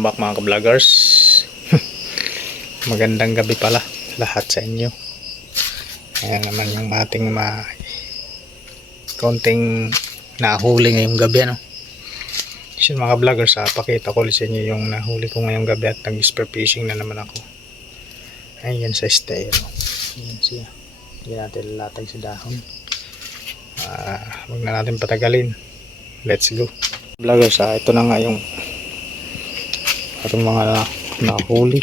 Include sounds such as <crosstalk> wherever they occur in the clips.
back mga ka-vloggers. Magandang gabi pala lahat sa inyo. Ayan naman yung ating ma konting nahuli ngayong gabi ano? So mga vloggers ha, pakita ko ulit sa inyo yung nahuli ko ngayong gabi at nag spear fishing na naman ako. Ayan sa stay ano. ayan siya. Hindi natin latag sa dahon. Ah, huwag na natin patagalin. Let's go. Vloggers ha, ito na nga yung ating mga na, nahuli.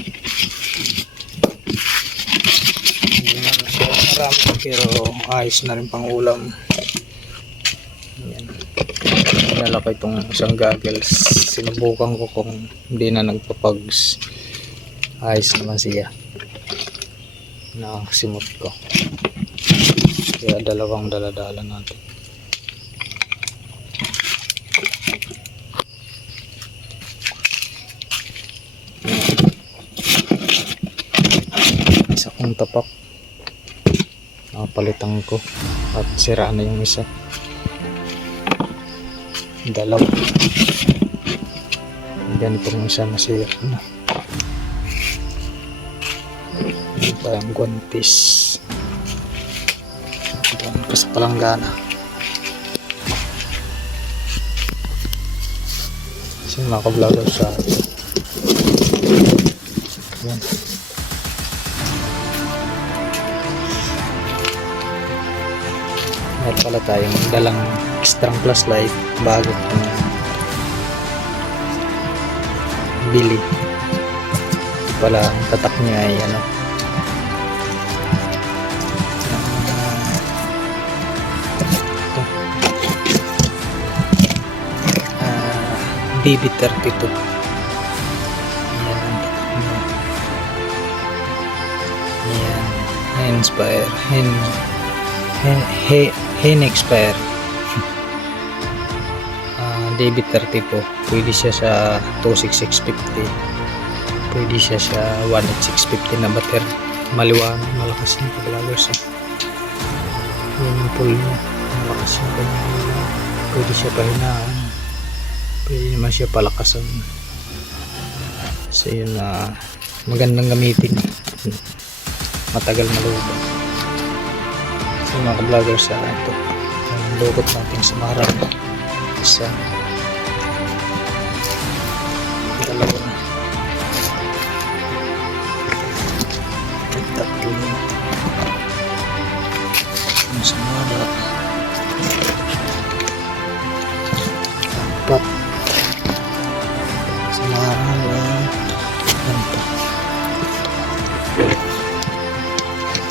Hindi na masyadong marami pero ayos na rin pang ulam. Nala ko itong isang goggles. Sinubukan ko kung hindi na nagpapags. Ayos naman siya. Nakasimot ko. Kaya dalawang daladala natin. Kong tapak. Nakapalitan ko at sira na yung isa. Dalaw ganitong isa nasira na. Pa yung guantis doon ka sa palanggana kasi mga ka-vlogger sa yan pala tayong dalang extra flashlight bago bili. Ito pala ang tatak niya ay ano. ito. Ah, BB32. Ayan ang tatak niya. Ayan. Inspire. Hen He, he, hen expire. <laughs> Ah, debit 30 po. Pwede siya sa 26650. Pwede siya sa 18650 na bater. Maliwanag, malakas yung paglalagos. Eh. Yan yung pull niya. Malakas yung kanyang Pwede siya pahinaan. Pwede naman siya palakasan. So yun na magandang gamitin. Matagal malubog. Mga ka-vlogger sa ito. Ang lukot natin sa marang. Isa.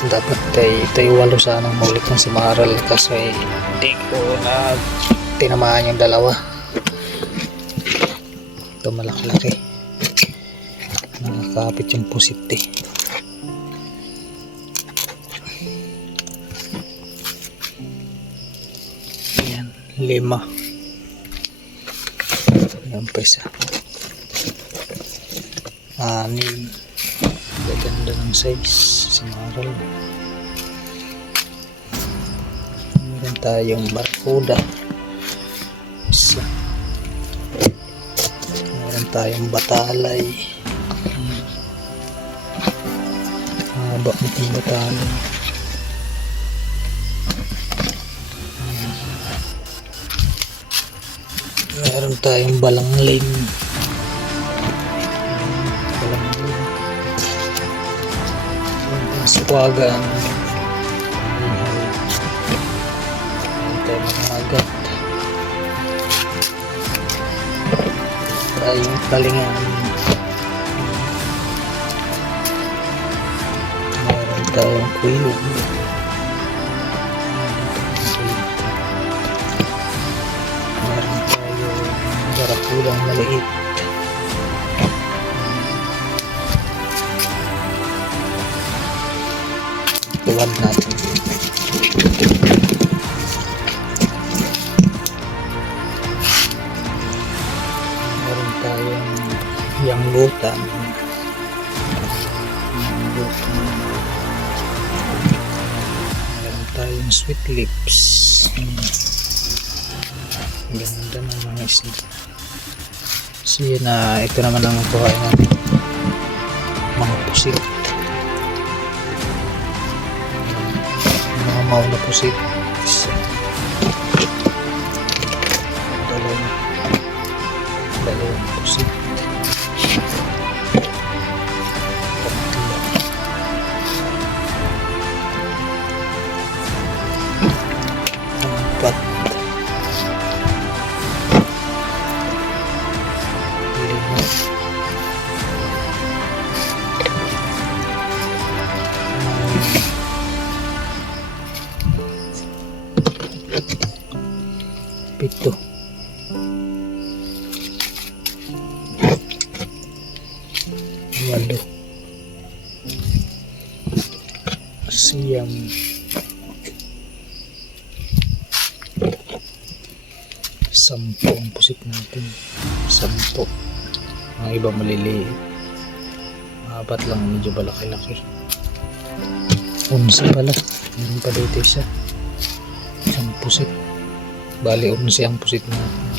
Dapat ay ito yung walo sanang maulit ng si Maral kasi hindi ko na tinamaan yung dalawa. Ito malaki-laki. Nakakapit yung pusit eh. Yan lima. Yan pa isa anim ganda ng size si Maral meron tayong barkuda isa. Meron tayong batalay. Haba ng batalay. Meron tayong balangling Swagan. Ito mga agat. Tayong talingan. Meron tayong kuyog. Meron tayong barakudang maliit. Yanggutan yanggutan meron tayong sweet lips Hmm. ganda ng mga isda So yun na, ito naman ang kuhain natin. Mga pusit. Mga mauna pusit. Walo. Siyam. Sampo ang pusit natin. Sampo. Ang iba maliliit. Apat lang medyo balaki-laki. Unsa pala. Meron pa dito isa. Isang pusit. Bali, unsi ang pusit natin.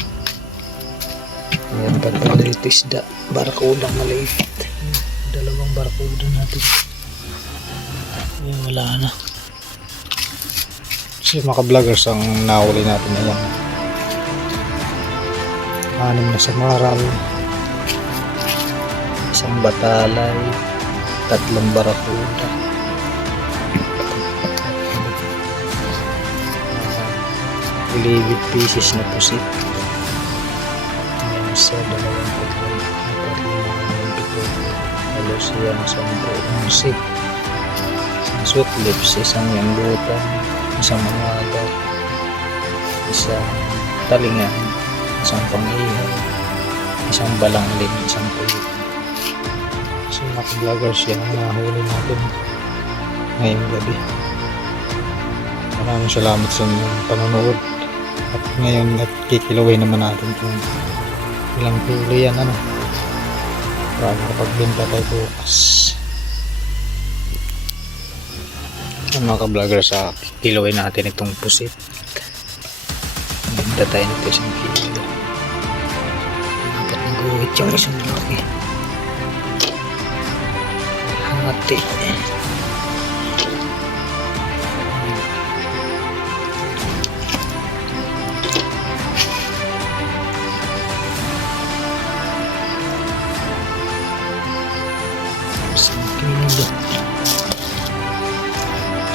Meron pa dito isda. Barakuda maliit. Dalawang barakuda natin. Ay, wala na. Kasi mga vloggers ang nahuli natin na yan. Anim na samaral. Isang batalay. Tatlong barakuda. Livid pieces na pusit. Ayan sa dalawang Halos yan sampo unsi. Isang sweet lips, isang yanggutan, isang mangagat, isang talingan, isang pangihaw, isang balangling, isang tuyo. So mga vloggers yan ang nahuli natin ngayong gabi. Maraming salamat sa inyong panonood. At ngayon at kikilaway naman natin kung ilang kilo yan ano. Para makapagbenta tayo bukas. Ang mga ka-vlogger sa kilaway natin itong pusit. Benta tayo nito isang kilo. Dapat nag-uwit yung isang laki. Hangati. Isang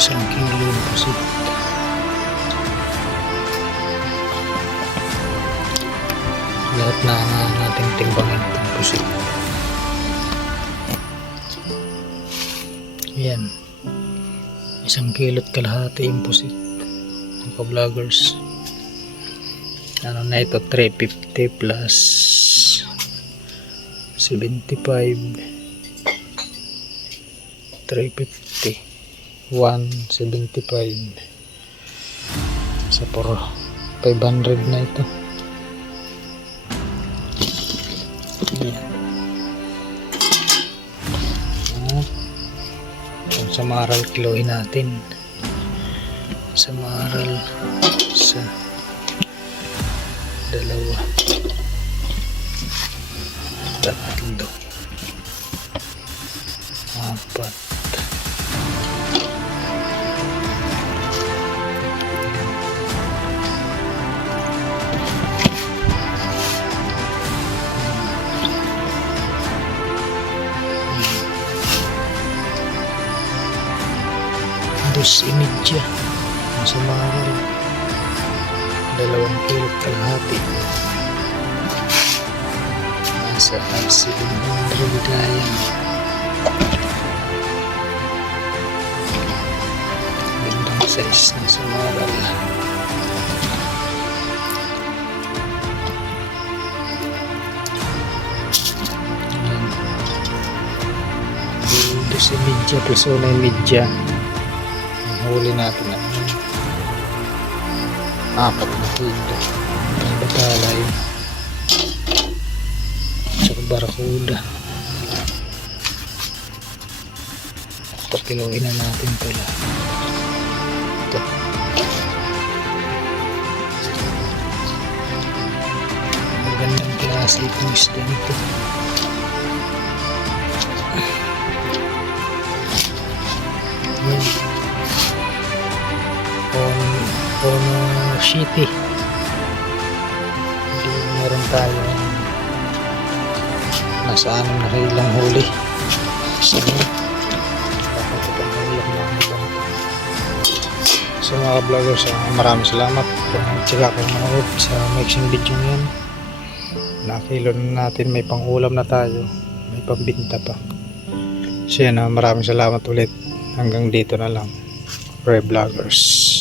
Isang kilo yung pusit. Lahat na na nating timbangin itong pusit. Yan. Isang kilot kalahati yung pusit. Mga vloggers. Ano na ito? 350 plus 75 350 175 sa por 500 na ito. Ayan. Kung sa maral kilohin natin. Sa maral sa dalawa. Tatlo nasa 700 na yan gandang size ng sumaral Ayan. dos imidya plus una imidya ang huli natin na apat na. Kilo ang batalay. tsaka barakuda pakiluin na natin pala. Ito. Magandang klase itong isda nito. On, Ono City. Hindi meron tayo nasa anong na rin lang huli. So. So mga vloggers, ah, maraming salamat kung tsaka kayo manood sa mixing video ngayon. Nakilo na natin may pangulam na tayo. May pambinta pa. So yan, ah, maraming salamat ulit. Hanggang dito na lang. Re Vloggers.